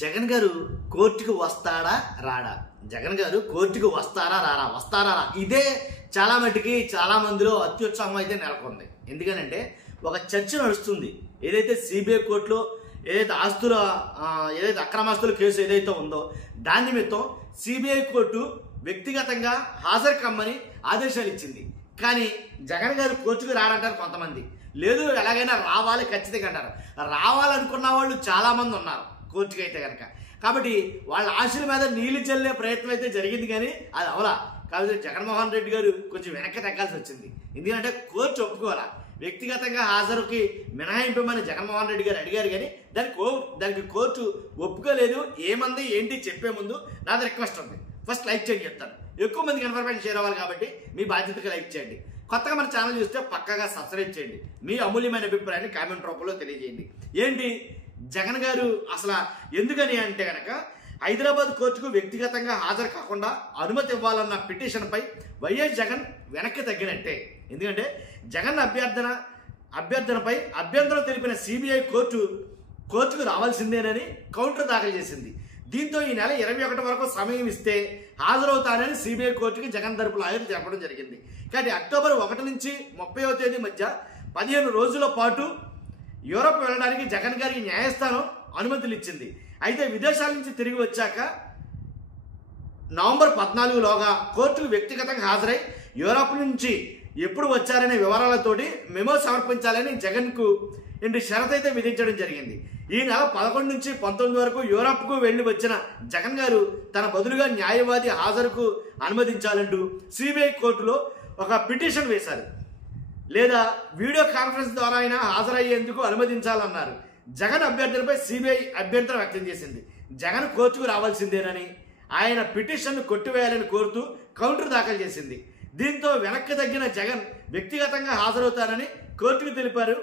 జగన్ గారు కోర్టుకు వస్తాడా రాడా? జగన్ గారు కోర్టుకు వస్తారా రారా? వస్తారా రా? ఇదే చాలా మటుకి చాలా మందిలో అత్యుత్సాహం అయితే నెలకొంది. ఎందుకనంటే ఒక చర్చ నడుస్తుంది. ఏదైతే సిబిఐ కోర్టులో ఏదైతే ఏదైతే అక్రమాస్తుల కేసు ఏదైతే ఉందో దాని నిమిత్తం సిబిఐ కోర్టు వ్యక్తిగతంగా హాజరు కమ్మని ఆదేశాలు ఇచ్చింది. కానీ జగన్ గారు కోర్టుకు రాడంటారు కొంతమంది. లేదు, ఎలాగైనా రావాలి ఖచ్చితంగా అంటారు. రావాలనుకున్న వాళ్ళు చాలా మంది ఉన్నారు కోర్టుకి అయితే కనుక. కాబట్టి వాళ్ళ ఆశల మీద నీళ్లు చల్లే ప్రయత్నం అయితే జరిగింది, కానీ అది అవలా. కాబట్టి జగన్మోహన్ రెడ్డి గారు కొంచెం వెనక్కి తగ్గాల్సి వచ్చింది. ఎందుకంటే కోర్టు ఒప్పుకోవాలా, వ్యక్తిగతంగా హాజరుకి మినహాయింపమని జగన్మోహన్ రెడ్డి గారు అడిగారు, కానీ దానికి కోర్టు ఒప్పుకోలేదు. ఏమంది ఏంటి చెప్పే ముందు నాది రిక్వెస్ట్ ఉంది, ఫస్ట్ లైక్ చేయండి చెప్తాను. ఎక్కువ మందికి ఇన్ఫర్మేషన్ షేర్ అవ్వాలి కాబట్టి మీ బాధ్యతగా లైక్ చేయండి. కొత్తగా మన ఛానల్ చూస్తే పక్కగా సబ్స్క్రైబ్ చేయండి. మీ అమూల్యమైన అభిప్రాయాన్ని కామెంట్ రూపంలో తెలియజేయండి. ఏంటి జగన్ గారు అసలు ఎందుకని అంటే కనుక హైదరాబాద్ కోర్టుకు వ్యక్తిగతంగా హాజరు కాకుండా అనుమతి ఇవ్వాలన్న పిటిషన్పై వైఎస్ జగన్ వెనక్కి తగ్గినట్టే. ఎందుకంటే జగన్ అభ్యర్థనపై అభ్యంతరం తెలిపిన సిబిఐ కోర్టుకు రావాల్సిందేనని కౌంటర్ దాఖలు చేసింది. దీంతో ఈ నెల 21 వరకు సమయం ఇస్తే హాజరవుతారని సిబిఐ కోర్టుకి జగన్ తరపు లాయర్లు చెప్పడం జరిగింది. కానీ అక్టోబర్ 1 నుంచి 30వ తేదీ మధ్య 15 రోజుల పాటు యూరప్ వెళ్ళడానికి జగన్ గారికి న్యాయస్థానం అనుమతులు ఇచ్చింది. అయితే విదేశాల నుంచి తిరిగి వచ్చాక నవంబర్ 14లోగా కోర్టుకు వ్యక్తిగతంగా హాజరై యూరప్ నుంచి ఎప్పుడు వచ్చారనే వివరాలతోటి మెమో సమర్పించాలని జగన్కు షరతు అయితే విధించడం జరిగింది. ఈ నెల 11 నుంచి 19 వరకు యూరప్కు వెళ్లి వచ్చిన జగన్ గారు తన బదులుగా న్యాయవాది హాజరుకు అనుమతించాలంటూ సిబిఐ కోర్టులో ఒక పిటిషన్ వేశారు. లేదా వీడియో కాన్ఫరెన్స్ ద్వారా అయినా హాజరయ్యేందుకు అనుమతించాలన్నారు. జగన్ అభ్యర్థనపై సిబిఐ అభ్యంతరం వ్యక్తం చేసింది. జగన్ కోర్టుకు రావాల్సిందేనని, ఆయన పిటిషన్ను కొట్టివేయాలని కోరుతూ కౌంటర్ దాఖలు చేసింది. దీంతో వెనక్కి తగ్గిన జగన్ వ్యక్తిగతంగా హాజరవుతానని కోర్టుకు తెలిపారు.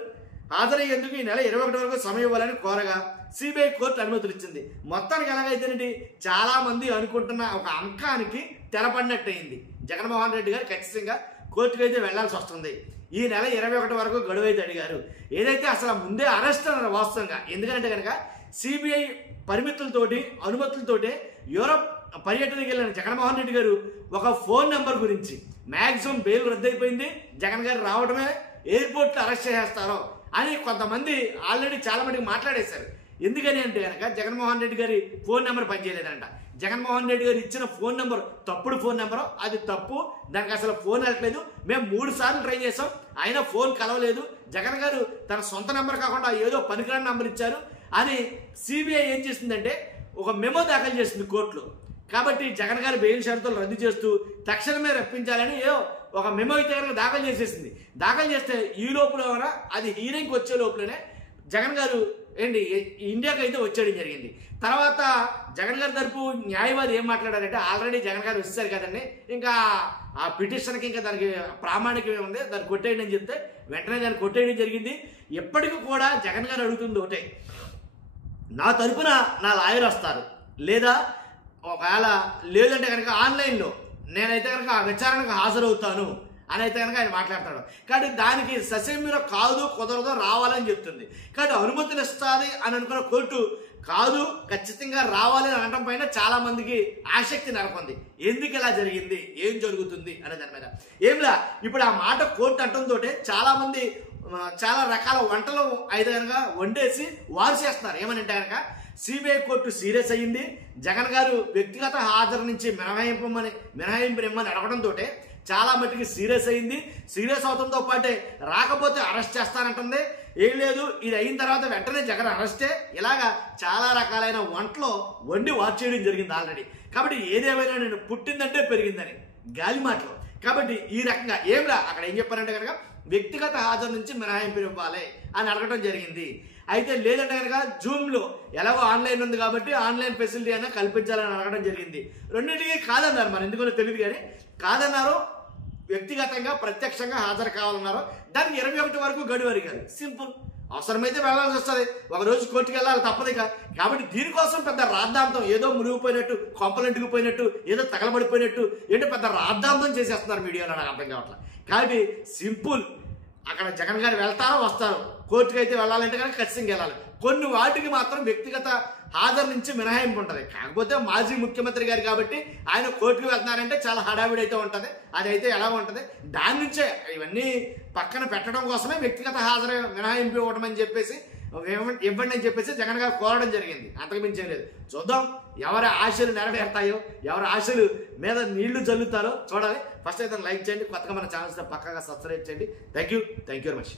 హాజరయ్యేందుకు ఈ నెల 21 వరకు సమయం ఇవ్వాలని కోరగా సిబిఐ కోర్టు అనుమతులు ఇచ్చింది. మొత్తానికి ఎలాగైతేనండి చాలా మంది అనుకుంటున్న ఒక అంకానికి తెరపడినట్టయింది. జగన్మోహన్ రెడ్డి గారు ఖచ్చితంగా కోర్టుకు అయితే వెళ్లాల్సి వస్తుంది. ఈ నెల 21 వరకు గడువు అయితే అడిగారు. ఏదైతే అసలు ముందే అరెస్ట్ అన్నారు వాస్తవంగా. ఎందుకంటే కనుక సిబిఐ పరిమితులతోటి అనుమతులతోటి యూరప్ పర్యటనకి వెళ్ళిన జగన్మోహన్ రెడ్డి గారు ఒక ఫోన్ నెంబర్ గురించి మ్యాక్సిమం బెయిల్ రద్దయిపోయింది, జగన్ గారు రావడమే ఎయిర్పోర్ట్లో అరెస్ట్ చేసేస్తారో అని కొంతమంది ఆల్రెడీ చాలా మందికి మాట్లాడేశారు. ఎందుకని అంటే కనుక జగన్మోహన్ రెడ్డి గారి ఫోన్ నెంబర్ పనిచేయలేదంట. జగన్మోహన్ రెడ్డి గారు ఇచ్చిన ఫోన్ నెంబర్ తప్పుడు ఫోన్ నెంబరు, అది తప్పు, దానికి అసలు ఫోన్ వెళ్ళట్లేదు, మేము 3 సార్లు ట్రై చేసాం, అయినా ఫోన్ కలవలేదు, జగన్ గారు తన సొంత నెంబర్ కాకుండా ఏదో పనికిరాని నెంబర్ ఇచ్చారు అని సిబిఐ ఏం చేసిందంటే ఒక మెమో దాఖలు చేసింది కోర్టులో. కాబట్టి జగన్ గారి బెయిల్ షరతులు రద్దు చేస్తూ తక్షణమే రప్పించాలని ఒక మెమో అయితే కనుక దాఖలు చేసేసింది. దాఖలు చేస్తే ఈ లోపల అది హీరింగ్కి వచ్చే లోపలనే జగన్ గారు ఇండియాకి అయితే వచ్చేయడం జరిగింది. తర్వాత జగన్ గారి తరపు న్యాయవాది ఏం మాట్లాడారంటే ఆల్రెడీ జగన్ గారు వచ్చేసారు కదండి, ఇంకా ఆ పిటిషన్కి ఇంకా దానికి ప్రామాణికమే ఉంది, దాన్ని కొట్టేయండి అని చెప్తే వెంటనే దాన్ని కొట్టేయడం జరిగింది. ఎప్పటికీ కూడా జగన్ గారు అడుగుతుంది ఒకటే, నా తరపున నా లాయర్ వస్తారు, లేదా ఒకవేళ లేదంటే కనుక ఆన్లైన్లో నేనైతే కనుక ఆ విచారణకు హాజరవుతాను అని అయితే కనుక ఆయన మాట్లాడతాడు. కాబట్టి దానికి ససేమిర కాదు, కుదరదో, రావాలని చెప్తుంది. కాబట్టి అనుమతులు ఇస్తుంది అని అనుకున్న కోర్టు కాదు, ఖచ్చితంగా రావాలి అని అనడం పైన చాలా మందికి ఆసక్తి నెలకొంది. ఎందుకు ఇలా జరిగింది, ఏం జరుగుతుంది అనే దాని మీద. ఏంలా ఇప్పుడు ఆ మాట కోర్టు అంటంతో చాలా మంది చాలా రకాల వంటలు అయితే కనుక వండేసి వారు చేస్తున్నారు. ఏమనంటే కనుక సిబిఐ కోర్టు సీరియస్ అయ్యింది, జగన్ గారు వ్యక్తిగత హాజరు నుంచి మినహాయింపునిమ్మని అడగడంతో చాలా మట్టుకి సీరియస్ అయింది. సీరియస్ అవడంతో పాటే రాకపోతే అరెస్ట్ చేస్తానంటుంది. ఏం లేదు, ఇది అయిన తర్వాత వెంటనే జగన్ అరెస్టే. ఇలాగా చాలా రకాలైన వంటలు వండి వాచ్ చేయడం జరిగింది ఆల్రెడీ. కాబట్టి ఏదేమైనా నేను పుట్టిందంటే పెరిగిందని గాలి మాటలు. కాబట్టి ఈ రకంగా అక్కడ ఏం చెప్పారంటే కనుక వ్యక్తిగత హాజరు నుంచి మినహాయింపు ఇవ్వాలి అని అడగడం జరిగింది. అయితే లేదంటే కనుక జూమ్లో ఎలాగో ఆన్లైన్ ఉంది కాబట్టి ఆన్లైన్ ఫెసిలిటీ అయినా కల్పించాలని అడగడం జరిగింది. రెండింటికి కాదన్నారు, మరి ఎందుకో తెలియదు కానీ కాదన్నారు. వ్యక్తిగతంగా ప్రత్యక్షంగా హాజరు కావాలన్నారు. దానికి 21 వరకు గడువు అడిగారు. సింపుల్, అవసరమైతే వెళ్లాల్సి వస్తుంది, ఒక రోజు కోర్టుకు వెళ్ళాలి తప్పదు. కాబట్టి దీనికోసం పెద్ద రాద్ధాంతం, ఏదో మునిగిపోయినట్టు, కొంపలంటుకుపోయినట్టు, ఏదో తగలబడిపోయినట్టు పెద్ద రాద్ధాంతం చేసేస్తున్నారు మీడియాలో, నాకు అర్థం కావట్లేదు. కాబట్టి సింపుల్, అక్కడ జగన్ గారు వెళ్తారో వస్తారు, కోర్టుకు అయితే వెళ్ళాలంటే కనుక ఖచ్చితంగా వెళ్ళాలి. కొన్ని వాటికి మాత్రం వ్యక్తిగత హాజరు నుంచి మినహాయింపు ఉంటుంది. కాకపోతే మాజీ ముఖ్యమంత్రి గారు కాబట్టి ఆయన కోర్టుకు వెళ్తున్నారంటే చాలా హడావిడి అయితే ఉంటుంది. అదైతే ఎలా ఉంటుంది, దాని నుంచే ఇవన్నీ పక్కన పెట్టడం కోసమే వ్యక్తిగత హాజరు మినహాయింపు ఇవ్వడం అని చెప్పేసి ఇవ్వండి అని చెప్పేసి జగన్ గారు కోరడం జరిగింది. అంతకు మించి లేదు. చూద్దాం ఎవరి ఆశలు నెరవేరుతాయో, ఎవరి ఆశలు మీద నీళ్లు చల్లుతారో చూడాలి. ఫస్ట్ అయితే లైక్ చేయండి, కొత్తగా మన ఛానల్స్ పక్కగా సబ్స్క్రైబ్ చేయండి. Thank you very much.